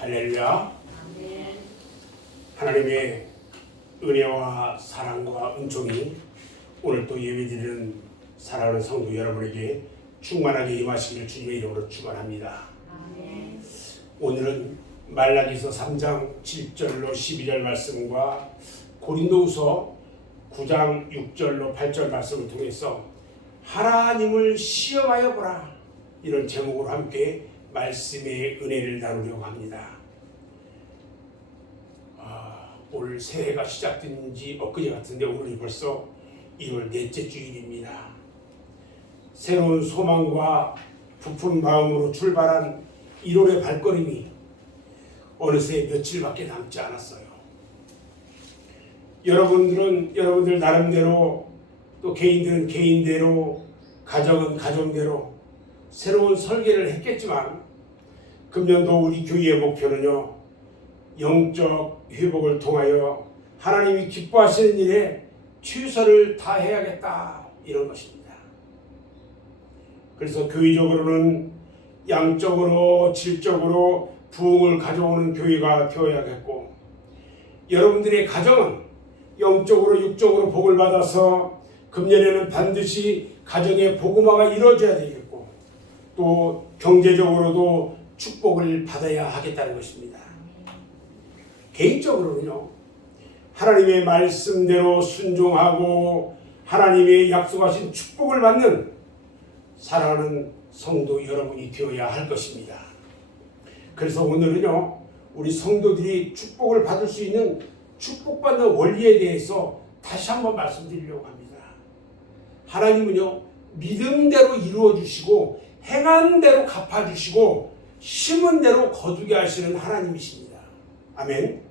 할렐루야. 하나님의 은혜와 사랑과 은총이 오늘 또 예배드리는 사랑하는 성도 여러분에게 충만하게 임하시기를 주님의 이름으로 축원합니다. 오늘은 말라기서 3장 7절로 12절 말씀과 고린도후서 9장 6절로 8절 말씀을 통해서 하나님을 시험하여 보라, 이런 제목으로 함께 말씀의 은혜를 나누려고 합니다. 올 새해가 시작된 지 엊그제 같은데 오늘이 벌써 1월 넷째 주일입니다. 새로운 소망과 부푼 마음으로 출발한 1월의 발걸음이 어느새 며칠밖에 남지 않았어요. 여러분들 나름대로, 또 개인들은 개인대로, 가정은 가정대로 새로운 설계를 했겠지만, 금년도 우리 교회의 목표는요, 영적 회복을 통하여 하나님이 기뻐하시는 일에 최선을 다해야겠다, 이런 것입니다. 그래서 교회적으로는 양적으로 질적으로 부흥을 가져오는 교회가 되어야겠고, 여러분들의 가정은 영적으로 육적으로 복을 받아서 금년에는 반드시 가정의 복음화가 이루어져야 되겠고, 또 경제적으로도 축복을 받아야 하겠다는 것입니다. 개인적으로는요, 하나님의 말씀대로 순종하고 하나님의 약속하신 축복을 받는 사랑하는 성도 여러분이 되어야 할 것입니다. 그래서 오늘은요, 우리 성도들이 축복을 받을 수 있는 축복받는 원리에 대해서 다시 한번 말씀드리려고 합니다. 하나님은요, 믿음대로 이루어 주시고 행한 대로 갚아주시고 심은 대로 거두게 하시는 하나님이십니다. 아멘.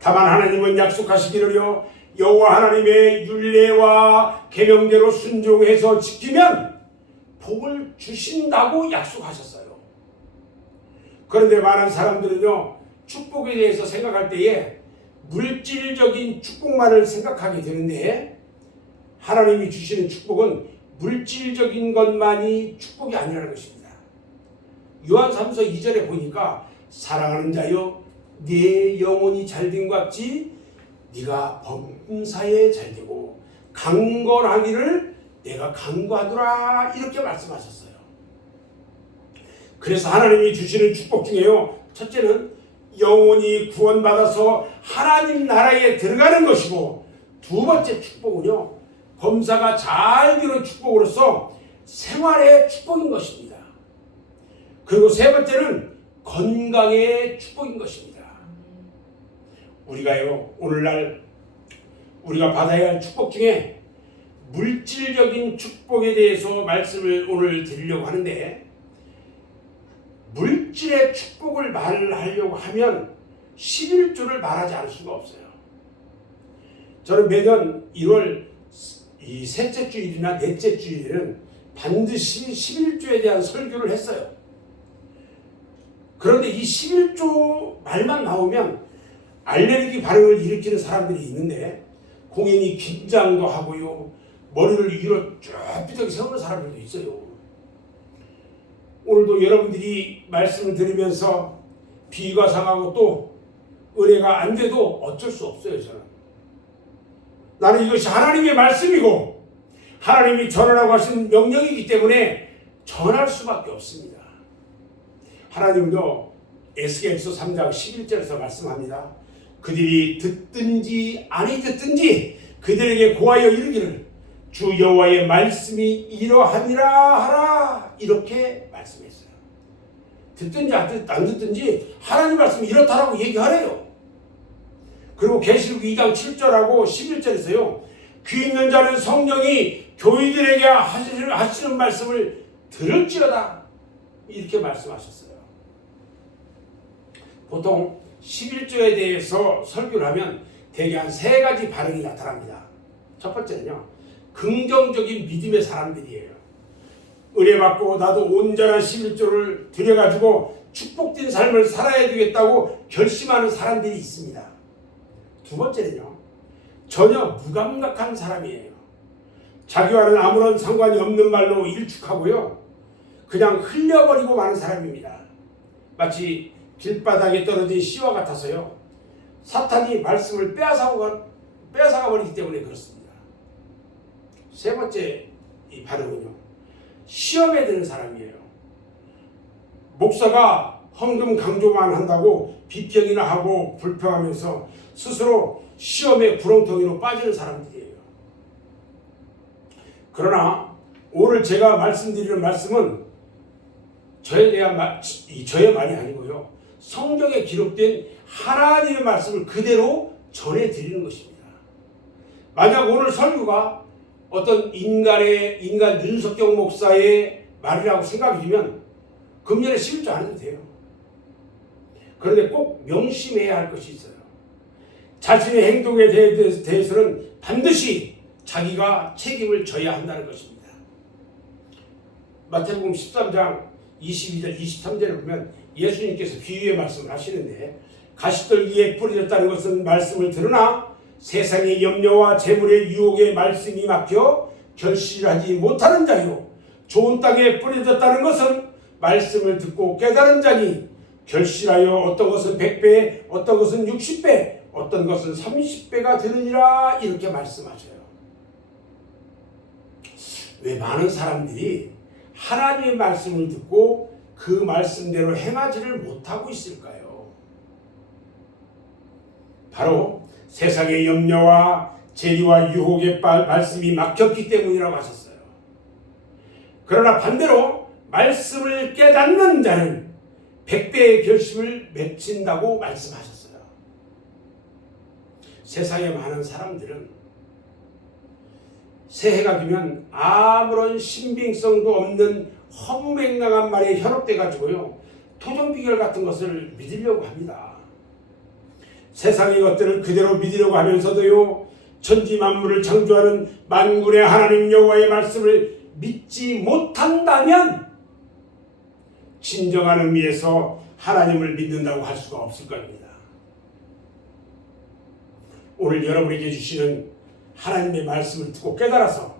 다만 하나님은 약속하시기를요, 여호와 하나님의 율례와 계명대로 순종해서 지키면 복을 주신다고 약속하셨어요. 그런데 많은 사람들은요, 축복에 대해서 생각할 때에 물질적인 축복만을 생각하게 되는데, 하나님이 주시는 축복은 물질적인 것만이 축복이 아니라는 것입니다. 요한 3서 2절에 보니까, 사랑하는 자여 네 영혼이 잘된 것 같지 네가 범사에 잘되고 강건하기를 내가 강구하노라, 이렇게 말씀하셨어요. 그래서 하나님이 주시는 축복 중에요, 첫째는 영혼이 구원받아서 하나님 나라에 들어가는 것이고, 두 번째 축복은요, 범사가 잘 되는 축복으로서 생활의 축복인 것입니다. 그리고 세 번째는 건강의 축복인 것입니다. 우리가요, 오늘날 우리가 받아야 할 축복 중에 물질적인 축복에 대해서 말씀을 오늘 드리려고 하는데, 물질의 축복을 말하려고 하면 11조를 말하지 않을 수가 없어요. 저는 매년 1월 이 셋째 주일이나 넷째 주일에는 반드시 11조에 대한 설교를 했어요. 그런데 이 11조 말만 나오면 알레르기 반응을 일으키는 사람들이 있는데, 공연히 긴장도 하고요, 머리를 위로 쭈삣 세우는 사람들도 있어요. 오늘도 여러분들이 말씀을 들으면서 비가 상하고 또 은혜가 안 돼도 어쩔 수 없어요. 나는 이것이 하나님의 말씀이고 하나님이 전하라고 하신 명령이기 때문에 전할 수밖에 없습니다. 하나님은요, 에스겔서 3장 11절에서 말씀합니다. 그들이 듣든지 아니 듣든지 그들에게 고하여 이르기를 주 여호와의 말씀이 이러하니라 하라, 이렇게 말씀했어요. 듣든지 안 듣든지 하나님 말씀이 이렇다라고 얘기하래요. 그리고 계시록 2장 7절하고 11절에서요, 귀 있는 자는 성령이 교회들에게 하시는 말씀을 들을지어다, 이렇게 말씀하셨어요. 보통 11조에 대해서 설교를 하면 대개 한 세 가지 반응이 나타납니다. 첫 번째는요, 긍정적인 믿음의 사람들이에요. 은혜 받고 나도 온전한 11조를 드려가지고 축복된 삶을 살아야 되겠다고 결심하는 사람들이 있습니다. 두 번째는요, 전혀 무감각한 사람이에요. 자기와는 아무런 상관이 없는 말로 일축하고요, 그냥 흘려버리고 마는 사람입니다. 마치 길바닥에 떨어진 씨와 같아서요. 사탄이 말씀을 빼앗아가 버리기 때문에 그렇습니다. 세 번째 이 반응은요. 시험에 드는 사람이에요. 목사가 헌금 강조만 한다고 비평이나 하고 불평하면서 스스로 시험의 구렁텅이로 빠지는 사람들이에요. 그러나 오늘 제가 말씀드리는 말씀은 저의 말이 아니고요. 성경에 기록된 하나님의 말씀을 그대로 전해드리는 것입니다. 만약 오늘 설교가 어떤 인간 윤석경 목사의 말이라고 생각이면 금년에 11조 안 해도 돼요. 그런데 꼭 명심해야 할 것이 있어요. 자신의 행동에 대해서는 반드시 자기가 책임을 져야 한다는 것입니다. 마태복음 13장 22절 23절을 보면 예수님께서 비유의 말씀을 하시는데 가시떨 위에 뿌려졌다는 것은 말씀을 들으나 세상의 염려와 재물의 유혹에 말씀이 막혀 결실하지 못하는 자요, 좋은 땅에 뿌려졌다는 것은 말씀을 듣고 깨달은 자니 결실하여 어떤 것은 100배, 어떤 것은 60배, 어떤 것은 30배가 되느니라, 이렇게 말씀하셔요. 왜 많은 사람들이 하나님의 말씀을 듣고 그 말씀대로 행하지를 못하고 있을까요? 바로 세상의 염려와 재리와 유혹의 말씀이 막혔기 때문이라고 하셨어요. 그러나 반대로 말씀을 깨닫는 자는 100배의 결실을 맺힌다고 말씀하셨어요. 세상에 많은 사람들은 새해가 되면 아무런 신빙성도 없는 허무맹랑한 말에 현혹돼 가지고요, 토종비결 같은 것을 믿으려고 합니다. 세상의 것들을 그대로 믿으려고 하면서도요, 천지 만물을 창조하는 만군의 하나님 여호와의 말씀을 믿지 못한다면 진정한 의미에서 하나님을 믿는다고 할 수가 없을 겁니다. 오늘 여러분에게 주시는 하나님의 말씀을 듣고 깨달아서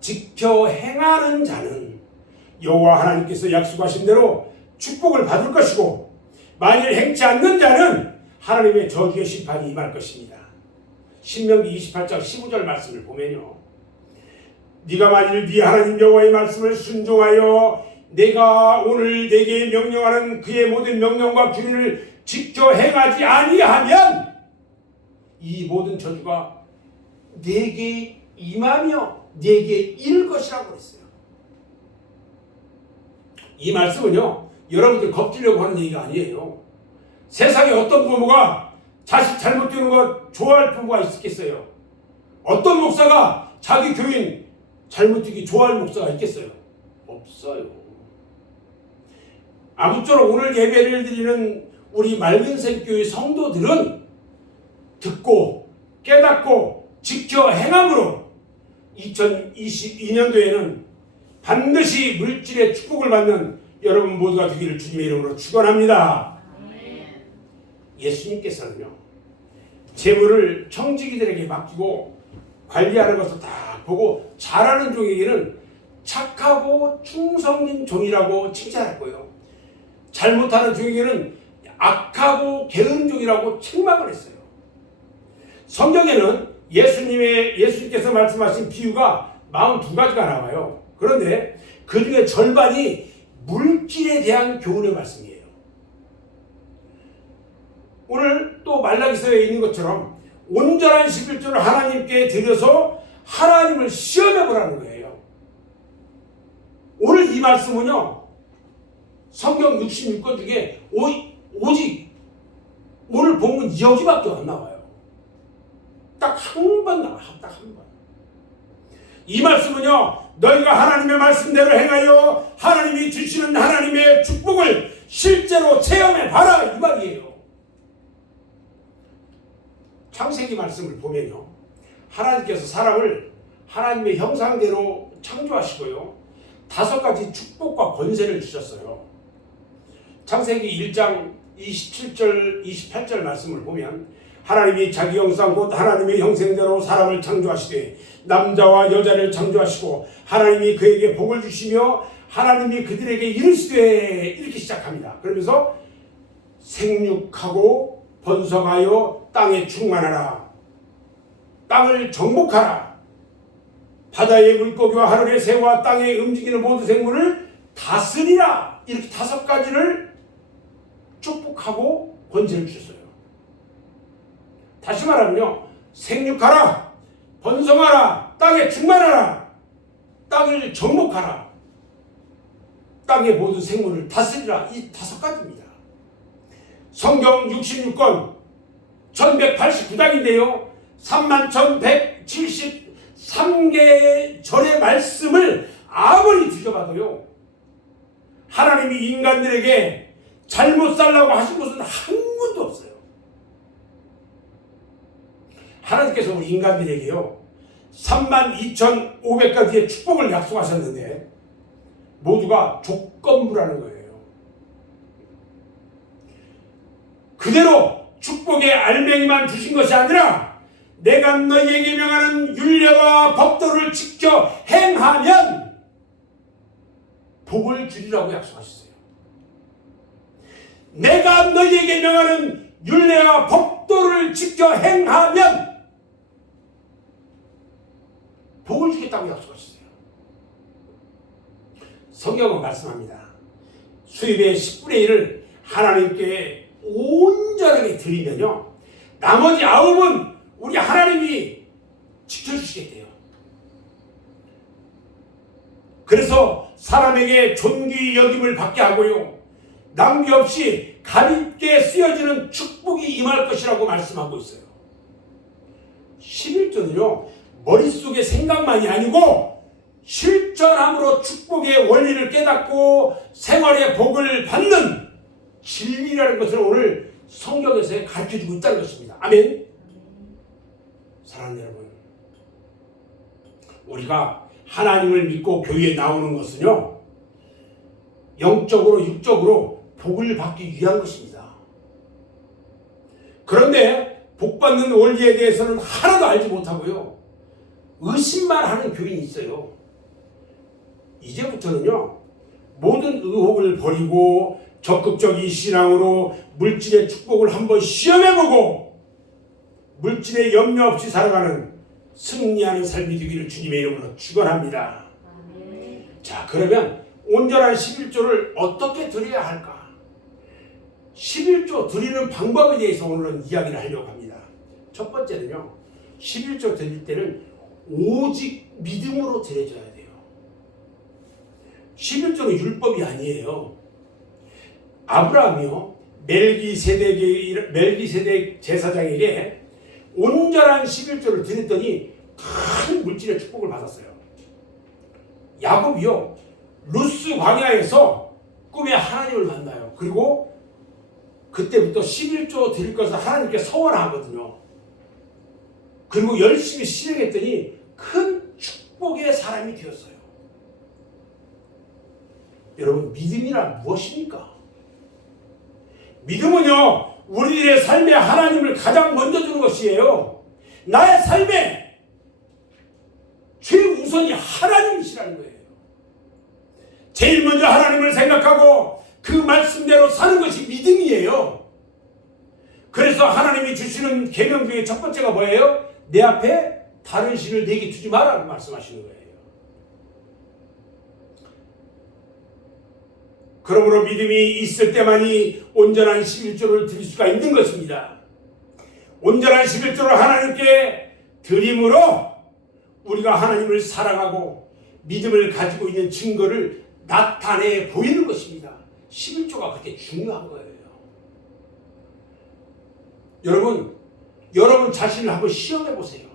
지켜 행하는 자는 여호와 하나님께서 약속하신 대로 축복을 받을 것이고, 만일 행치 않는 자는 하나님의 저주의 심판이 임할 것입니다. 신명기 28장 15절 말씀을 보면요, 네가 만일 네 하나님 여호와의 말씀을 순종하여 내가 오늘 네게 명령하는 그의 모든 명령과 규례를 지켜 행하지 아니하면 이 모든 저주가 네게 임하며 네게 이를 것이라고 했어요. 이 말씀은요, 여러분들 겁주려고 하는 얘기가 아니에요. 세상에 어떤 부모가 자식 잘못되는 거 좋아할 부모가 있겠어요? 어떤 목사가 자기 교인 잘못되기 좋아할 목사가 있겠어요? 없어요. 아무쪼록 오늘 예배를 드리는 우리 맑은샘교회 성도들은 듣고 깨닫고 지켜 행함으로 2022년도에는 반드시 물질의 축복을 받는 여러분 모두가 되기를 주님의 이름으로 축원합니다. 예수님께서는요, 재물을 청지기들에게 맡기고 관리하는 것을 다 보고 잘하는 종에게는 착하고 충성된 종이라고 칭찬했고요, 잘못하는 종에게는 악하고 게으른 종이라고 책망을 했어요. 성경에는 예수님께서 말씀하신 비유가 42가지가 나와요. 그런데 그 중에 절반이 물질에 대한 교훈의 말씀이에요. 오늘 또 말라기서에 있는 것처럼 온전한 11조를 하나님께 드려서 하나님을 시험해 보라는 거예요. 오늘 이 말씀은요, 성경 66권 중에 오직 오늘 본문 여기밖에 안 나와요. 딱 한 번 나와요. 딱 한 번. 이 말씀은요, 너희가 하나님의 말씀대로 행하여 하나님이 주시는 하나님의 축복을 실제로 체험해 봐라, 이 말이에요. 창세기 말씀을 보면요, 하나님께서 사람을 하나님의 형상대로 창조하시고요, 5가지 축복과 권세를 주셨어요. 창세기 1장 27절 28절 말씀을 보면 하나님이 자기 형상 곧 하나님의 형상대로 사람을 창조하시되 남자와 여자를 창조하시고 하나님이 그에게 복을 주시며 하나님이 그들에게 이르시되, 이렇게 시작합니다. 그러면서 생육하고 번성하여 땅에 충만하라. 땅을 정복하라. 바다의 물고기와 하늘의 새와 땅에 움직이는 모든 생물을 다스리라. 이렇게 5가지를 축복하고 권세를 주셨어요. 다시 말하면요, 생육하라, 번성하라, 땅에 충만하라, 땅을 정복하라, 땅의 모든 생물을 다스리라. 이 5가지입니다. 성경 66권 1189장인데요 31,173개의 절의 말씀을 아무리 뒤져봐도요, 하나님이 인간들에게 잘못 살라고 하신 것은 한 군도 없어요. 하나님께서 우리 인간들에게요 32,500가지의 축복을 약속하셨는데 모두가 조건부라는 거예요. 그대로 축복의 알맹이만 주신 것이 아니라 내가 너희에게 명하는 율례와 법도를 지켜 행하면 복을 주리라고 약속하셨어요. 내가 너희에게 명하는 율례와 법도를 지켜 행하면 복을 주겠다고 약속하셨어요. 성경은 말씀합니다. 수입의 10분의 1을 하나님께 온전하게 드리면요, 나머지 9은 우리 하나님이 지켜주시겠대요. 그래서 사람에게 존귀 여김을 받게 하고요, 낭비 없이 가볍게 쓰여지는 축복이 임할 것이라고 말씀하고 있어요. 11조는요 머릿속의 생각만이 아니고 실천함으로 축복의 원리를 깨닫고 생활의 복을 받는 진리라는 것을 오늘 성경에서 가르쳐주고 있다는 것입니다. 아멘. 사랑하는 여러분, 우리가 하나님을 믿고 교회에 나오는 것은요 영적으로 육적으로 복을 받기 위한 것입니다. 그런데 복받는 원리에 대해서는 하나도 알지 못하고요 의심만 하는 교인이 있어요. 이제부터는요 모든 의혹을 버리고 적극적인 신앙으로 물질의 축복을 한번 시험해보고 물질에 염려 없이 살아가는 승리하는 삶이 되기를 주님의 이름으로 축원합니다. 자, 그러면 온전한 11조를 어떻게 드려야 할까? 11조 드리는 방법에 대해서 오늘은 이야기를 하려고 합니다. 첫 번째는요, 11조 드릴 때는 오직 믿음으로 드려줘야 돼요. 11조는 율법이 아니에요. 아브라함이요 멜기세덱 제사장에게 온전한 11조를 드렸더니 큰 물질의 축복을 받았어요. 야곱이요 루스 광야에서 꿈에 하나님을 만나요. 그리고 그때부터 11조 드릴 것을 하나님께 서원하거든요. 그리고 열심히 실행했더니 큰 축복의 사람이 되었어요. 여러분, 믿음이란 무엇입니까? 믿음은요 우리들의 삶에 하나님을 가장 먼저 주는 것이에요. 나의 삶에 최우선이 하나님이시라는 거예요. 제일 먼저 하나님을 생각하고 그 말씀대로 사는 것이 믿음이에요. 그래서 하나님이 주시는 계명 중에 첫 번째가 뭐예요? 내 앞에 다른 신을 내게 두지 마라고 말씀하시는 거예요. 그러므로 믿음이 있을 때만이 온전한 11조를 드릴 수가 있는 것입니다. 온전한 11조를 하나님께 드림으로 우리가 하나님을 사랑하고 믿음을 가지고 있는 증거를 나타내 보이는 것입니다. 11조가 그렇게 중요한 거예요. 여러분 자신을 한번 시험해 보세요.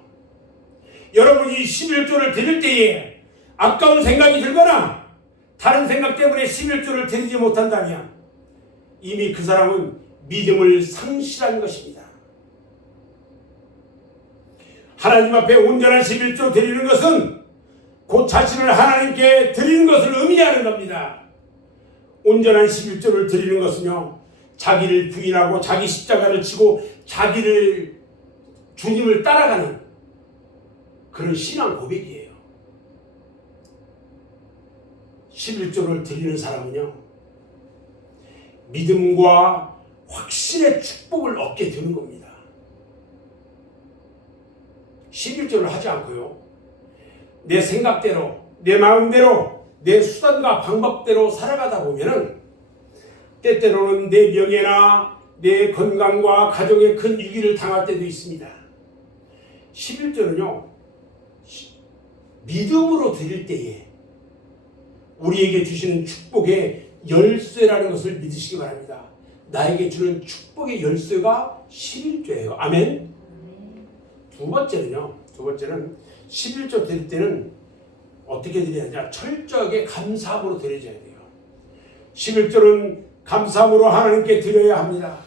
여러분이 11조를 드릴 때에 아까운 생각이 들거나 다른 생각 때문에 11조를 드리지 못한다면 이미 그 사람은 믿음을 상실한 것입니다. 하나님 앞에 온전한 11조 드리는 것은 곧 자신을 하나님께 드리는 것을 의미하는 겁니다. 온전한 11조를 드리는 것은요 자기를 부인하고 자기 십자가를 지고 자기를 주님을 따라가는 그런 신앙 고백이에요. 11조를 드리는 사람은요 믿음과 신의 축복을 얻게 되는 겁니다. 11조를 하지 않고요, 내 생각대로, 내 마음대로, 내 수단과 방법대로 살아가다 보면은 때때로는 내 명예나 내 건강과 가정에 큰 위기를 당할 때도 있습니다. 11조는요, 믿음으로 드릴 때에 우리에게 주시는 축복의 열쇠라는 것을 믿으시기 바랍니다. 나에게 주는 축복의 열쇠가 11조예요. 아멘. 두 번째는 11조 드릴 때는 어떻게 드려야 하냐? 철저하게 감사함으로 드려줘야 돼요. 11조는 감사함으로 하나님께 드려야 합니다.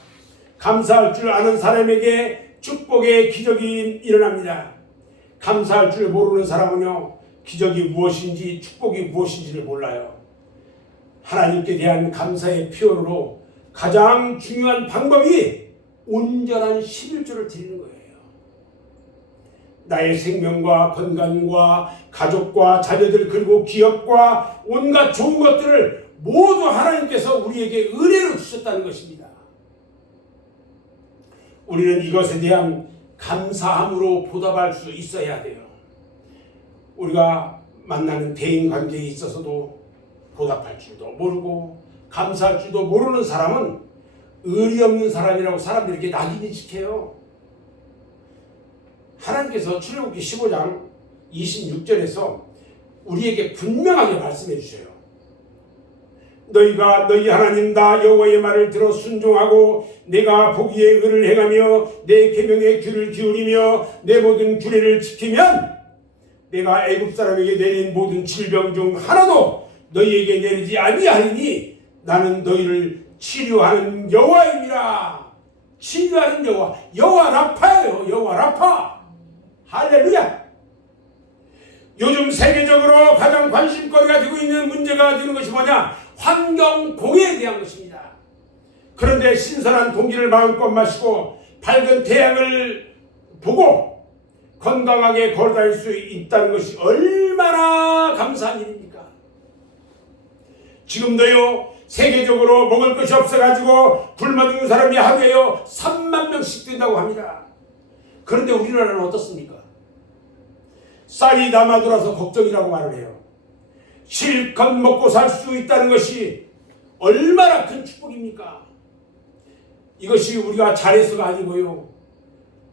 감사할 줄 아는 사람에게 축복의 기적이 일어납니다. 감사할 줄 모르는 사람은요, 기적이 무엇인지 축복이 무엇인지를 몰라요. 하나님께 대한 감사의 표현으로 가장 중요한 방법이 온전한 11조를 드리는 거예요. 나의 생명과 건강과 가족과 자녀들, 그리고 기업과 온갖 좋은 것들을 모두 하나님께서 우리에게 은혜로 주셨다는 것입니다. 우리는 이것에 대한 감사함으로 보답할 수 있어야 돼요. 우리가 만나는 대인 관계에 있어서도 보답할 줄도 모르고 감사할 줄도 모르는 사람은 의리 없는 사람이라고 사람들에게 낙인이 찍혀요. 하나님께서 출애굽기 15장 26절에서 우리에게 분명하게 말씀해 주셔요. 너희가 너희 하나님 나 여호와의 말을 들어 순종하고 내가 보기에 의를 행하며 내 계명에 귀를 기울이며 내 모든 규례를 지키면 내가 애굽 사람에게 내린 모든 질병 중 하나도 너희에게 내리지 아니하리니 나는 너희를 치료하는 여호와입니다. 치료하는 여호와 라파예요. 여호와 라파. 할렐루야. 요즘 세계적으로 가장 관심거리가 되고 있는 문제가 되는 것이 뭐냐? 환경 공해에 대한 것입니다. 그런데 신선한 공기를 마음껏 마시고 밝은 태양을 보고 건강하게 걸어다닐 수 있다는 것이 얼마나 감사한 일입니까? 지금도요, 세계적으로 먹을 것이 없어가지고 굶어 죽는 사람이 하루에요 3만 명씩 된다고 합니다. 그런데 우리나라는 어떻습니까? 쌀이 남아돌아서 걱정이라고 말을 해요. 실컷 먹고 살 수 있다는 것이 얼마나 큰 축복입니까? 이것이 우리가 잘해서가 아니고요,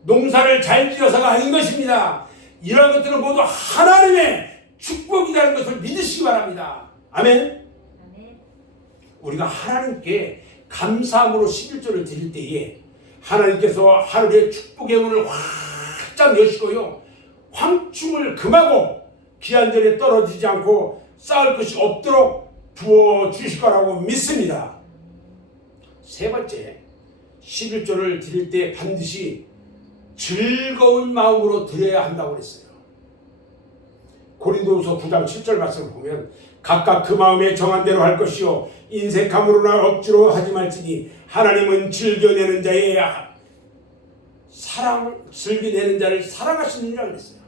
농사를 잘 지어서가 아닌 것입니다. 이러한 것들은 모두 하나님의 축복이라는 것을 믿으시기 바랍니다. 아멘. 우리가 하나님께 감사함으로 11조를 드릴 때에 하나님께서 하늘의 축복의 문을 활짝 여시고요, 황충을 금하고 기한전에 떨어지지 않고 쌓을 것이 없도록 부어주실 거라고 믿습니다. 세 번째, 11조를 드릴 때 반드시 즐거운 마음으로 드려야 한다고 그랬어요. 고린도후서 9장 7절 말씀을 보면 각각 그 마음에 정한 대로 할 것이요 인색함으로나 억지로 하지 말지니 하나님은 즐겨내는 자를 사랑하시느니라 그랬어요.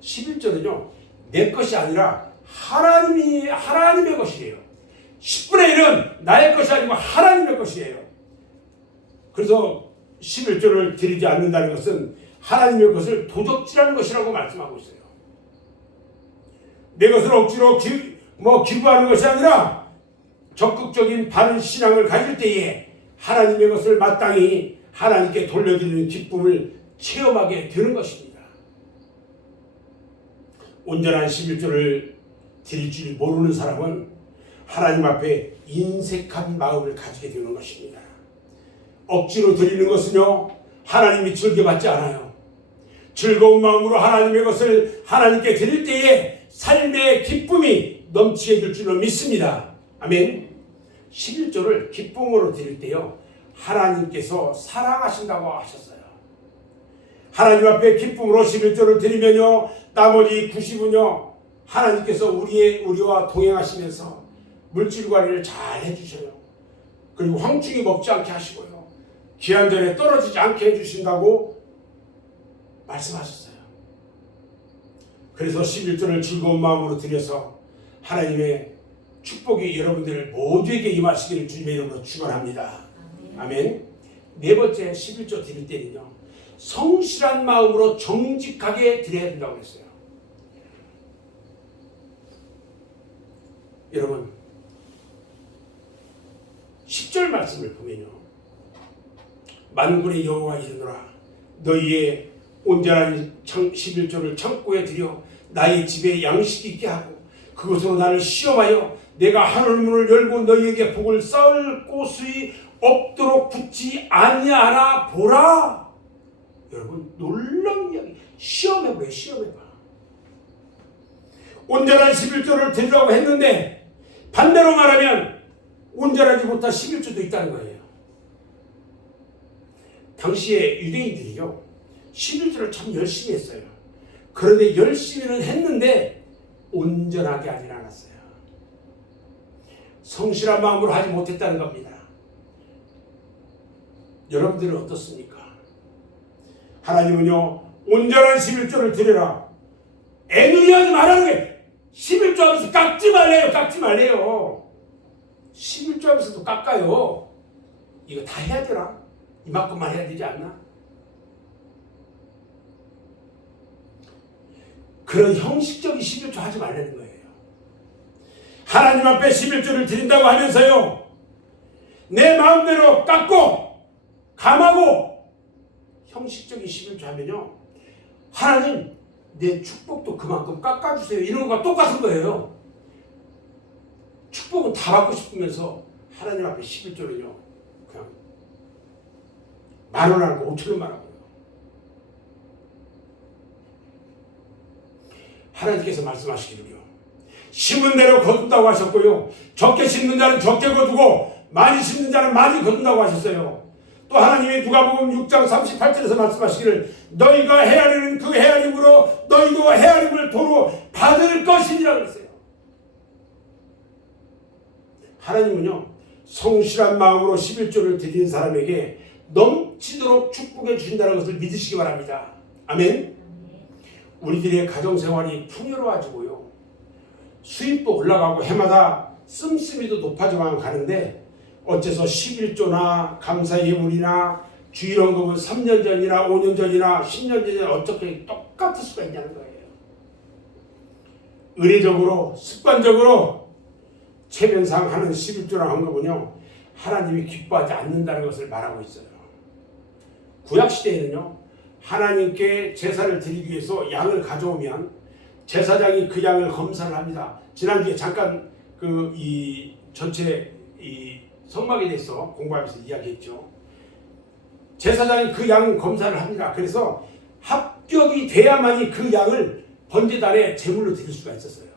11조는요, 내 것이 아니라 하나님의 것이에요. 10분의 1은 나의 것이 아니고 하나님의 것이에요. 그래서 11조를 드리지 않는다는 것은 하나님의 것을 도적질하는 것이라고 말씀하고 있어요. 내 것을 억지로 기부하는 것이 아니라 적극적인 바른 신앙을 가질 때에 하나님의 것을 마땅히 하나님께 돌려드리는 기쁨을 체험하게 되는 것입니다. 온전한 11조를 드릴 줄 모르는 사람은 하나님 앞에 인색한 마음을 가지게 되는 것입니다. 억지로 드리는 것은요, 하나님이 즐겨받지 않아요. 즐거운 마음으로 하나님의 것을 하나님께 드릴 때에 삶의 기쁨이 넘치게 될 줄로 믿습니다. 아멘. 11조를 기쁨으로 드릴 때요, 하나님께서 사랑하신다고 하셨어요. 하나님 앞에 기쁨으로 11조를 드리면요, 나머지 90은요 하나님께서 우리와 동행하시면서 물질 관리를 잘 해주셔요. 그리고 황충이 먹지 않게 하시고요, 기한전에 떨어지지 않게 해주신다고 말씀하셨어요. 그래서 11조를 즐거운 마음으로 드려서 하나님의 축복이 여러분들 모두에게 임하시기를 주님의 이름으로 축원합니다. 아멘. 네 번째 11조 드릴 때는요, 성실한 마음으로 정직하게 드려야 된다고 했어요. 여러분 10절 말씀을 보면요, 만군의 여호와 이르노라 너희의 온전한 11조를 창고에 들여 나의 집에 양식 있게 하고 그것으로 나를 시험하여 내가 하늘문을 열고 너희에게 복을 쌓을 곳이 없도록 붙지 아니하나 보라. 여러분 놀라운 이야기. 시험해봐요. 시험해봐. 온전한 11조를 드리라고 했는데 반대로 말하면 온전하지 못한 11조도 있다는 거예요. 당시에 유대인들이요 11조를 참 열심히 했어요. 그런데 열심히는 했는데 온전하게 하진 않았어요. 성실한 마음으로 하지 못했다는 겁니다. 여러분들은 어떻습니까? 하나님은요 온전한 11조를 드려라. 애누리하지 말라는 게 11조 하면서 깎지 말래요. 깎지 말래요. 11조 하면서도 깎아요. 이거 다 해야 되나? 이만큼만 해야 되지 않나? 그런 형식적인 11조 하지 말라는 거예요. 하나님 앞에 11조를 드린다고 하면서요 내 마음대로 깎고 감하고 형식적인 11조 하면요 하나님 내 축복도 그만큼 깎아주세요 이런 것과 똑같은 거예요. 축복은 다 받고 싶으면서 하나님 앞에 11조는요 그냥 10,000원 하고 5,000원만 하고요. 하나님께서 말씀하시기를요 심은 대로 거둔다고 하셨고요 적게 심는 자는 적게 거두고 많이 심는 자는 많이 거둔다고 하셨어요. 또 하나님이 누가복음 6장 38절에서 말씀하시기를 너희가 헤아리는 그 헤아림으로 너희도 헤아림을 도로 받을 것이니라 그랬어요. 하나님은요 성실한 마음으로 11조를 드리는 사람에게 넘치도록 축복해 주신다는 것을 믿으시기 바랍니다. 아멘. 우리들의 가정생활이 풍요로워지고요 수입도 올라가고 해마다 씀씀이도 높아져만 가는데 어째서 11조나 감사예물이나 주일헌금은 3년 전이나 5년 전이나 10년 전이나 어떻게 똑같을 수가 있냐는 거예요. 의례적으로 습관적으로 체면상 하는 11조나 헌금은요 하나님이 기뻐하지 않는다는 것을 말하고 있어요. 구약시대에는요 하나님께 제사를 드리기 위해서 양을 가져오면 제사장이 그 양을 검사를 합니다. 지난주에 잠깐 이 전체 이 성막에 대해서 공부하면서 이야기했죠. 제사장이 그 양 검사를 합니다. 그래서 합격이 돼야만이 그 양을 번제단에 제물로 드릴 수가 있었어요.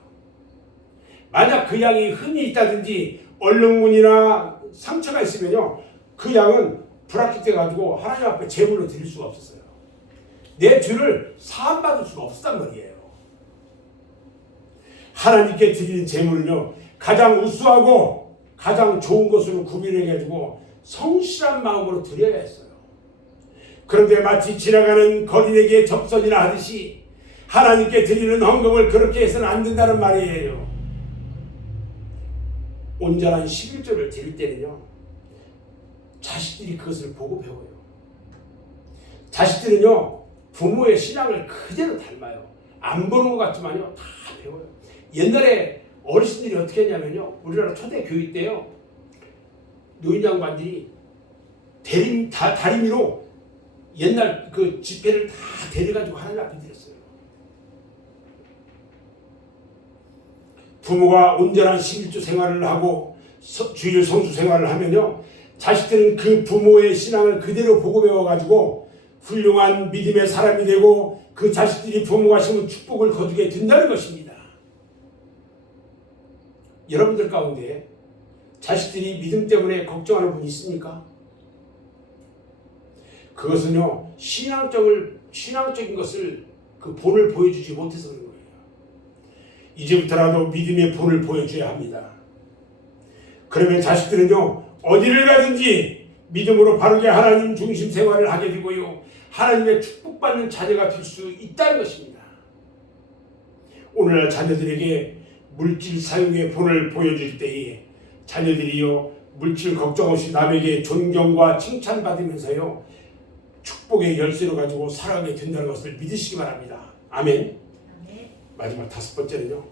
만약 그 양이 흠이 있다든지 얼룩무늬나 상처가 있으면요 그 양은 불합격돼 가지고 하나님 앞에 제물로 드릴 수가 없었어요. 내 죄를 사함받을 수가 없었단 말이에요. 하나님께 드리는 제물은요 가장 우수하고 가장 좋은 것으로 구별해가지고 성실한 마음으로 드려야 했어요. 그런데 마치 지나가는 거린에게 접선이나 하듯이 하나님께 드리는 헌금을 그렇게 해서는 안 된다는 말이에요. 온전한 11조를 드릴 때는요 자식들이 그것을 보고 배워요. 자식들은요 부모의 신앙을 그대로 닮아요. 안 보는 것 같지만요 다 배워요. 옛날에 어르신들이 어떻게 했냐면요 우리나라 초대 교육 때요 노인 양반들이 다리미로 옛날 그 지폐를 다 데려가지고 하나님 앞에 드렸어요. 부모가 온전한 11조 생활을 하고 주일 성수 생활을 하면요 자식들은 그 부모의 신앙을 그대로 보고 배워가지고 훌륭한 믿음의 사람이 되고 그 자식들이 부모가 심은 축복을 거두게 된다는 것입니다. 여러분들 가운데 자식들이 믿음 때문에 걱정하는 분이 있습니까? 그것은요 신앙적인 것을 그 본을 보여주지 못해서 그런 거예요. 이제부터라도 믿음의 본을 보여줘야 합니다. 그러면 자식들은요 어디를 가든지 믿음으로 바르게 하나님 중심 생활을 하게 되고요 하나님의 축복받는 자녀가 될 수 있다는 것입니다. 오늘날 자녀들에게 물질 사용의 본을 보여줄 때에 자녀들이요 물질 걱정 없이 남에게 존경과 칭찬받으면서요 축복의 열쇠로 가지고 살아가게 된다는 것을 믿으시기 바랍니다. 아멘. 마지막 5번째는요.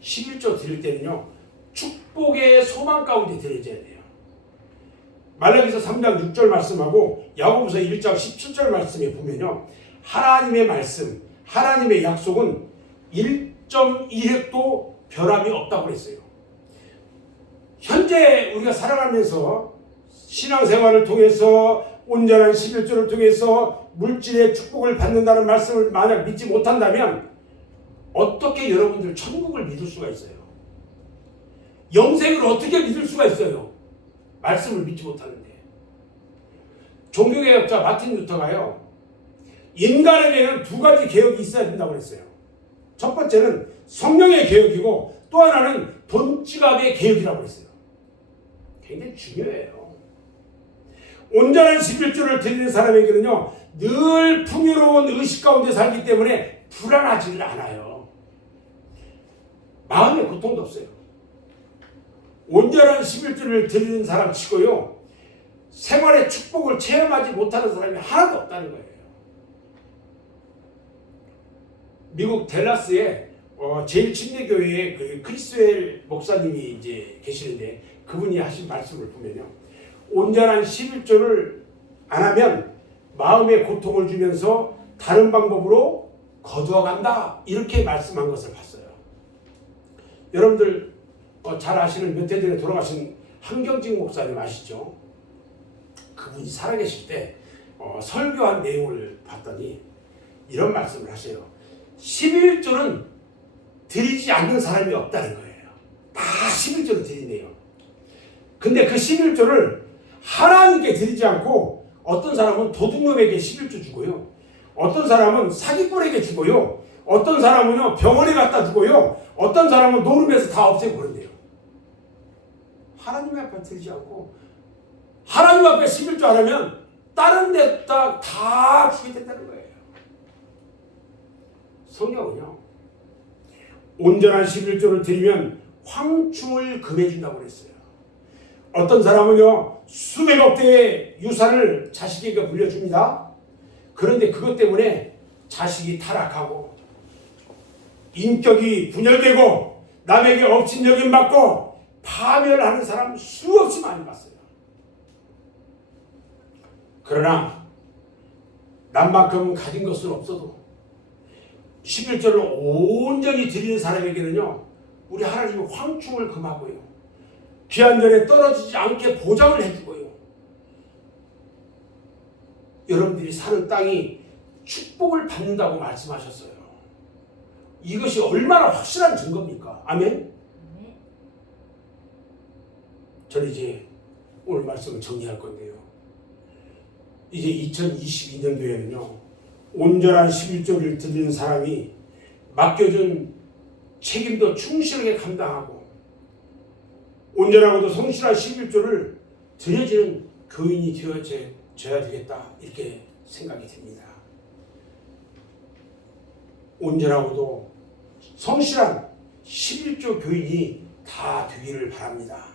11조 드릴 때는요. 축복의 소망 가운데 드려져야 돼요. 말라기서 3장 6절 말씀하고 야고보서 1장 17절 말씀에 보면요. 하나님의 말씀, 하나님의 약속은 1.1획도 변함이 없다고 그랬어요. 현재 우리가 살아가면서 신앙생활을 통해서 온전한 11조를 통해서 물질의 축복을 받는다는 말씀을 만약 믿지 못한다면 어떻게 여러분들 천국을 믿을 수가 있어요? 영생을 어떻게 믿을 수가 있어요? 말씀을 믿지 못하는데. 종교개혁자 마틴 루터가요. 인간에게는 2가지 개혁이 있어야 된다고 그랬어요. 첫 번째는 성령의 개혁이고 또 하나는 돈지갑의 개혁이라고 했어요. 굉장히 중요해요. 온전한 11조를 드리는 사람에게는요. 늘 풍요로운 의식 가운데 살기 때문에 불안하지를 않아요. 마음의 고통도 없어요. 온전한 11조를 드리는 사람 치고요. 생활의 축복을 체험하지 못하는 사람이 하나도 없다는 거예요. 미국 댈러스에 제1침례교회의 그 크리스웰 목사님이 이제 계시는데 그분이 하신 말씀을 보면요. 온전한 11조를 안 하면 마음의 고통을 주면서 다른 방법으로 거두어간다. 이렇게 말씀한 것을 봤어요. 여러분들 잘 아시는 몇 해 전에 돌아가신 한경직 목사님 아시죠? 그분이 살아계실 때 설교한 내용을 봤더니 이런 말씀을 하세요. 11조는 드리지 않는 사람이 없다는 거예요. 다 11조를 드린대요. 근데 그 11조를 하나님께 드리지 않고 어떤 사람은 도둑놈에게 11조 주고요. 어떤 사람은 사기꾼에게 주고요. 어떤 사람은요 병원에 갖다 주고요. 어떤 사람은 노름에서 다 없애고 그런대요. 하나님 앞에 드리지 않고 하나님 앞에 11조 안 하면 다른 데다 다 주게 된다는 거예요. 성경은요. 온전한 11조를 드리면 황충을 금해준다고 그랬어요. 어떤 사람은요. 수백억 대의 유산을 자식에게 물려줍니다. 그런데 그것 때문에 자식이 타락하고 인격이 분열되고 남에게 업신여김 받고 파멸하는 사람 수없이 많이 봤어요. 그러나 남만큼 가진 것은 없어도 11조를 온전히 드리는 사람에게는요. 우리 하나님이 황충을 금하고요. 귀한전에 떨어지지 않게 보장을 해주고요. 여러분들이 사는 땅이 축복을 받는다고 말씀하셨어요. 이것이 얼마나 확실한 증거입니까? 아멘? 저는 이제 오늘 말씀을 정리할 건데요. 이제 2022년도에는요. 온전한 11조를 드리는 사람이 맡겨준 책임도 충실하게 감당하고 온전하고도 성실한 11조를 드려지는 교인이 되어져야 되겠다 이렇게 생각이 듭니다. 온전하고도 성실한 11조 교인이 다 되기를 바랍니다.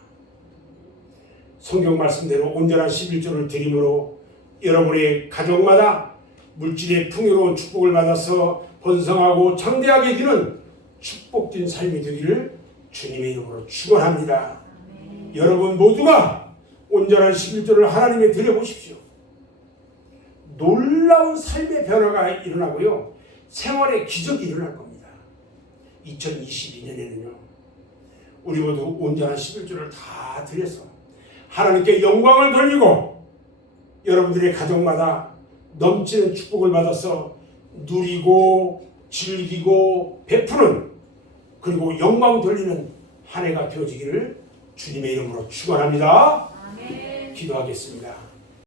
성경 말씀대로 온전한 11조를 드림으로 여러분의 가정마다 물질의 풍요로운 축복을 받아서 번성하고 창대하게 되는 축복된 삶이 되기를 주님의 이름으로 축원합니다. 여러분 모두가 온전한 11조를 하나님께 드려보십시오. 놀라운 삶의 변화가 일어나고요. 생활의 기적이 일어날 겁니다. 2022년에는요. 우리 모두 온전한 11조를 다 드려서 하나님께 영광을 돌리고 여러분들의 가정마다 넘치는 축복을 받아서 누리고 즐기고 베푸는 그리고 영광 돌리는 한 해가 되어지기를 주님의 이름으로 축원합니다. 기도하겠습니다.